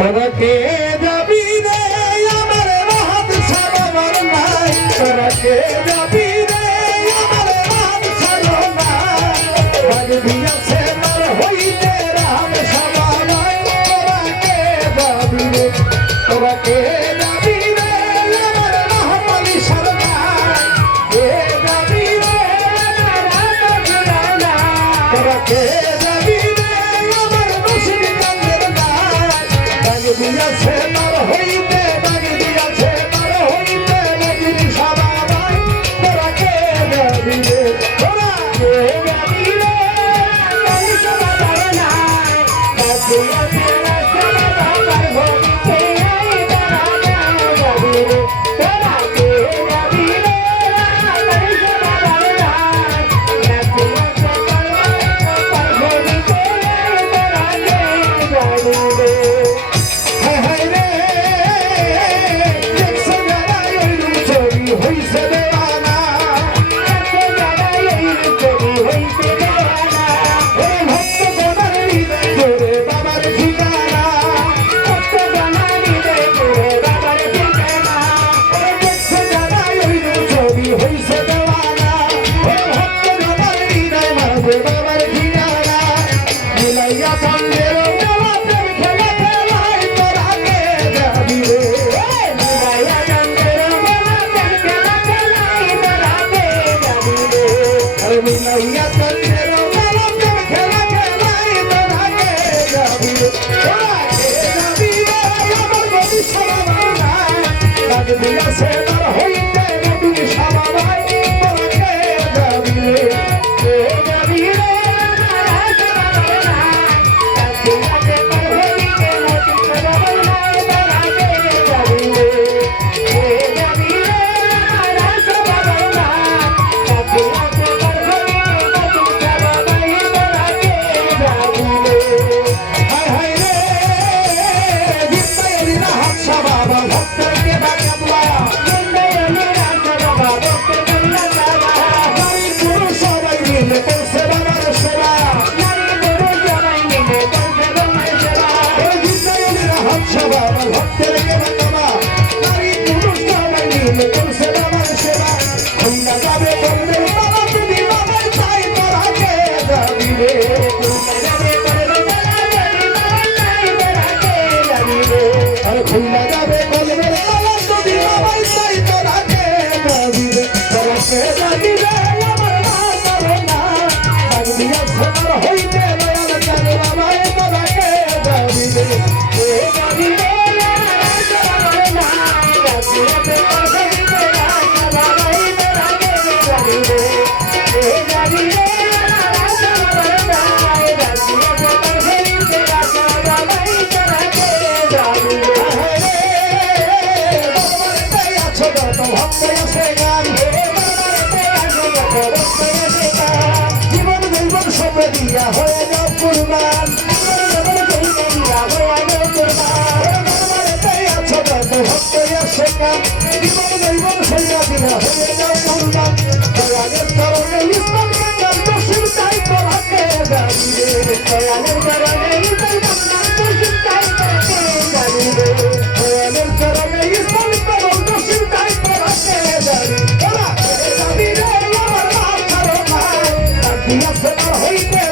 তোরা কে যাবি রে আমার রাত সারাবার নাই তোরা কে যাবি রে আমার রাত সারা নাই বাগবি আছে মার হইতে রাম সারা নাই তোরা কে যাবি রে তোরা কে যাবি রে আমার রহমানি সারা কে যাবি রে আমার রাত সারা নাই তোরা কে যাবি রে আমার নসিব কান্দের নাই বাগবি আছে মার হইতে বাগবি আছে মার হইতে বাগবি সারা নাই তোরা কে যাবি রে তোরা কে যাবি রে আমার সারা নাই বাগবি আছে জীবন জীবন সব দিয়া হয়ে যাও কুরবান জীবন জীবন সইয়া দিয়া হয়ে যাও কুরবান দয়ালের কারণে ইসলাম বাংলার দোষীর তাই তোরাকে জানিবে দয়ালের কারণে ইসলাম বাংলার দোষীর তাই তোরাকে জানিবে দয়ালের কারণে ইসলাম বাংলার দোষীর তাই তোরাকে জানিবে তোরা জানিবে আমার মাথার ভাই তাকিয়া সেবার হইতে